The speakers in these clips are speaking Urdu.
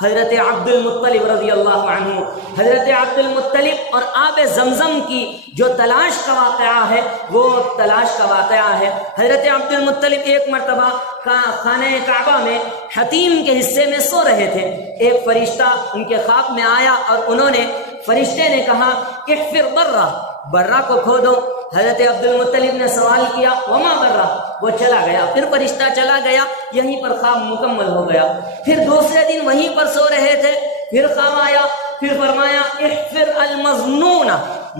حضرت عبد المطلب رضی اللہ عنہ، حضرت عبد المطلب اور آب زمزم کی جو تلاش کا واقعہ ہے وہ تلاش کا واقعہ ہے۔ حضرت عبد المطلب ایک مرتبہ خانہ کعبہ میں حتیم کے حصے میں سو رہے تھے۔ ایک فرشتہ ان کے خواب میں آیا اور فرشتے نے کہا احفر برہ، برہ کو کھودو۔ حضرت عبد المطلب نے سوال کیا وما برہ، وہ چلا گیا، پھر فرشتہ چلا گیا، یہیں پر خواب مکمل ہو گیا۔ پھر دوسرے دن وہیں پر سو رہے تھے، پھر خواب آیا، پھر فرمایا احفر المظنونہ،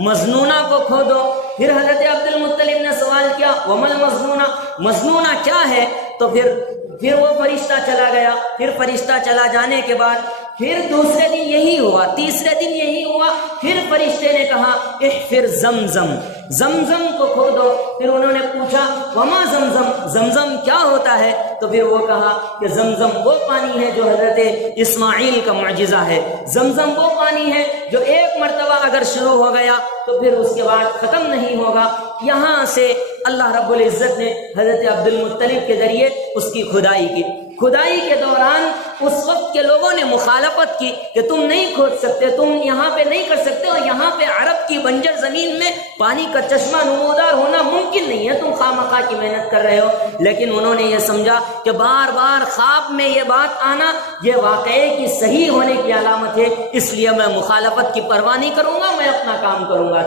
مظنونہ کو کھودو۔ پھر حضرت عبد المطلب نے سوال کیا وما المظنونہ، مظنونہ کیا ہے؟ تو پھر وہ فرشتہ چلا گیا۔ پھر فرشتہ چلا جانے کے بعد پھر دوسرے دن یہی ہوا، تیسرے دن یہی ہوا، پھر فرشتے نے کہا احفر زمزم، زمزم کو کھودو۔ پھر انہوں نے پوچھا وما زمزم، زمزم کیا ہوتا ہے؟ تو پھر وہ کہا کہ زمزم وہ پانی ہے جو حضرت اسماعیل کا معجزہ ہے، زمزم وہ پانی ہے جو ایک مرتبہ اگر شروع ہو گیا تو پھر اس کے بعد ختم نہیں ہوگا۔ یہاں سے اللہ رب العزت نے حضرت عبد المطلب کے ذریعے اس کی کھدائی کی۔ کھدائی کے دوران اس وقت کے لوگوں نے مخالفت کی کہ تم نہیں کھود سکتے، تم یہاں پہ نہیں کر سکتے، اور یہاں پہ عرب کی بنجر زمین میں پانی کا چشمہ نمودار ہونا ممکن نہیں ہے، تم خواہ کی محنت کر رہے ہو۔ لیکن انہوں نے یہ سمجھا کہ بار بار خواب میں یہ بات آنا یہ واقعے کی صحیح ہونے کی علامت ہے، اس لیے میں مخالفت کی پرواہ نہیں کروں گا، میں اپنا کام کروں گا۔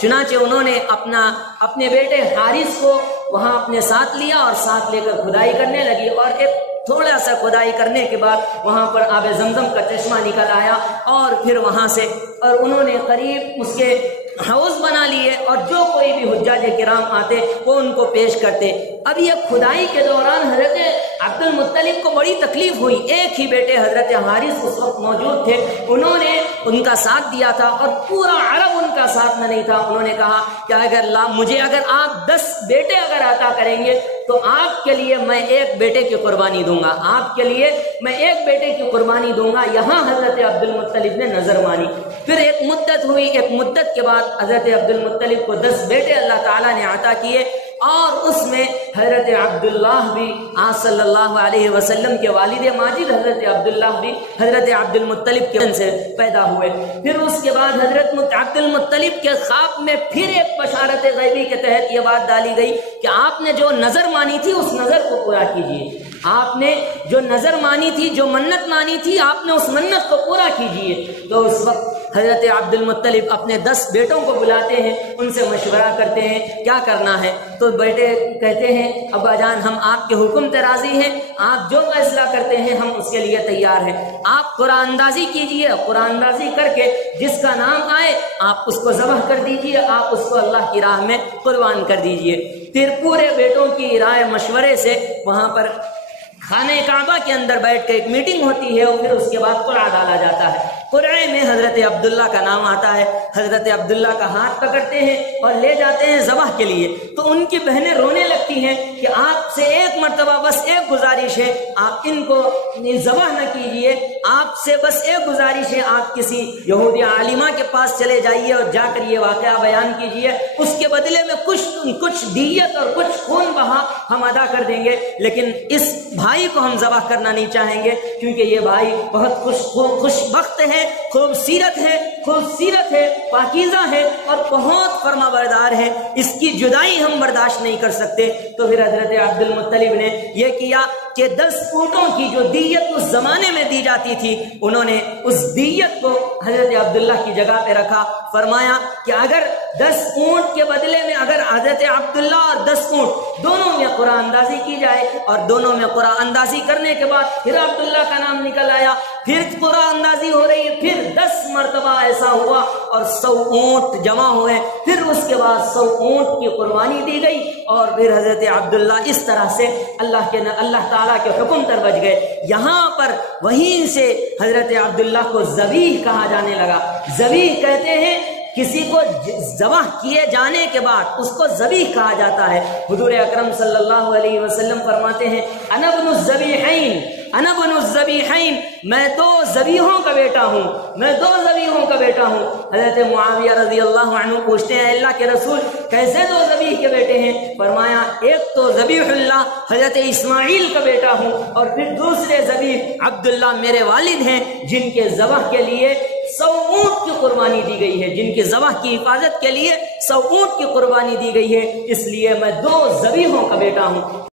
چنانچہ انہوں نے اپنے بیٹے حارث کو وہاں اپنے ساتھ لیا اور ساتھ لے کر کھدائی کرنے لگی، اور ایک تھوڑا سا کھدائی کرنے کے بعد وہاں پر آب زمزم کا چشمہ نکل آیا، اور پھر وہاں سے اور انہوں نے قریب اس کے حوض بنا لیے، اور جو کوئی بھی حجاج کرام آتے وہ ان کو پیش کرتے۔ اب یہ کھدائی کے دوران حضرت عبد المطلب کو بڑی تکلیف ہوئی۔ ایک ہی بیٹے حضرت حارث اس وقت موجود تھے، انہوں نے ان کا ساتھ دیا تھا اور پورا عرب ان کا ساتھ میں نہیں تھا۔ انہوں نے کہا کہ اگر آپ 10 بیٹے اگر عطا کریں گے تو آپ کے لیے میں ایک بیٹے کی قربانی دوں گا، آپ کے لیے میں ایک بیٹے کی قربانی دوں گا۔ یہاں حضرت عبد المطلب نے نظر مانی۔ پھر ایک مدت ہوئی، ایک مدت کے بعد حضرت عبد المطلب کو 10 بیٹے اللہ تعالیٰ نے عطا کیے، اور اس میں حضرت عبداللہ بھی آپ صلی اللہ علیہ وسلم کے والد ماجد حضرت عبداللہ بھی حضرت عبد المطلب کے سے پیدا ہوئے۔ پھر اس کے بعد حضرت عبد المطلب کے خواب میں پھر ایک بشارت غیبی کے تحت یہ بات ڈالی گئی کہ آپ نے جو نظر مانی تھی اس نظر کو پورا کیجیے، آپ نے جو نظر مانی تھی، جو منت مانی تھی، آپ نے اس منت کو پورا کیجیے۔ تو اس وقت حضرت عبد المطلب اپنے 10 بیٹوں کو بلاتے ہیں، ان سے مشورہ کرتے ہیں کیا کرنا ہے۔ تو بیٹے کہتے ہیں ابا جان ہم آپ کے حکم سے راضی ہیں، آپ جو فیصلہ کرتے ہیں ہم اس کے لیے تیار ہیں، آپ قرآن اندازی کیجیے، قرآن اندازی کر کے جس کا نام آئے آپ اس کو ذبح کر دیجیے، آپ اس کو اللہ کی راہ میں قربان کر دیجیے۔ پھر پورے بیٹوں کی رائے مشورے سے وہاں پر خانہ کعبہ کے اندر بیٹھ کے ایک میٹنگ ہوتی ہے، اور پھر اس کے بعد قرعہ ڈالا جاتا ہے۔ قرعے میں حضرت عبداللہ کا نام آتا ہے، حضرت عبداللہ کا ہاتھ پکڑتے ہیں اور لے جاتے ہیں ذبح کے لیے۔ تو ان کی بہنیں رونے لگتی ہیں کہ آپ سے ایک مرتبہ بس ایک گزارش ہے، آپ ان کو ذبح نہ کیجیے، آپ سے بس ایک گزارش ہے، آپ کسی یہودی عالمہ کے پاس چلے جائیے اور جا کر یہ واقعہ بیان کیجیے، اس کے بدلے میں کچھ دیت اور کچھ خون بہا ہم ادا کر دیں گے، لیکن اس بھائی کو ہم ذبح کرنا نہیں چاہیں گے، کیونکہ یہ بھائی بہت خوش بخت ہے، خوبصورت ہے، پاکیزہ ہے اور بہت فرما بردار ہے، اس کی جدائی ہم برداشت نہیں کر سکتے۔ تو پھر حضرت عبد المطلب نے یہ کیا کہ 10 اونٹوں کی جو دیت اس زمانے میں دی جاتی تھی، انہوں نے اس دیت کو حضرت عبداللہ کی جگہ پہ رکھا۔ فرمایا کہ اگر 10 اونٹ کے بدلے میں اگر حضرت عبداللہ اور 10 اونٹ دونوں میں قرآن اندازی کی جائے، اور دونوں میں قرآن اندازی کرنے کے بعد پھر عبداللہ کا نام نکل آیا، پھر قرآن اندازی ہو رہی ہے، پھر 10 مرتبہ ایسا ہوا اور 100 اونٹ جمع ہوئے، پھر اس کے بعد 100 اونٹ کی قربانی دی گئی، اور پھر حضرت عبداللہ اس طرح سے اللہ تعالیٰ کے حکم تر بچ گئے۔ یہاں پر وہیں سے حضرت عبداللہ کو ذبیح کہا جانے لگا۔ ذبیح کہتے ہیں کسی کو ذبح کیے جانے کے بعد اس کو ذبیح کہا جاتا ہے۔ حضور اکرم صلی اللہ علیہ وسلم فرماتے ہیں انا ابن الذبیحین، انا ابن الذبیحین، میں دو ذبیحوں کا بیٹا ہوں، میں دو ذبیحوں کا بیٹا ہوں۔ حضرت معاویہ رضی اللہ عنہ پوچھتے ہیں اللہ کے رسول کیسے دو ذبیح کے بیٹے ہیں؟ فرمایا ایک تو ذبیح اللہ حضرت اسماعیل کا بیٹا ہوں، اور پھر دوسرے ذبیح عبداللہ میرے والد ہیں جن کے ذبح کے لیے 100 اونٹ کی قربانی دی گئی ہے، جن کی ذبح کی حفاظت کے لیے 100 اونٹ کی قربانی دی گئی ہے، اس لیے میں دو ذبیحوں کا بیٹا ہوں۔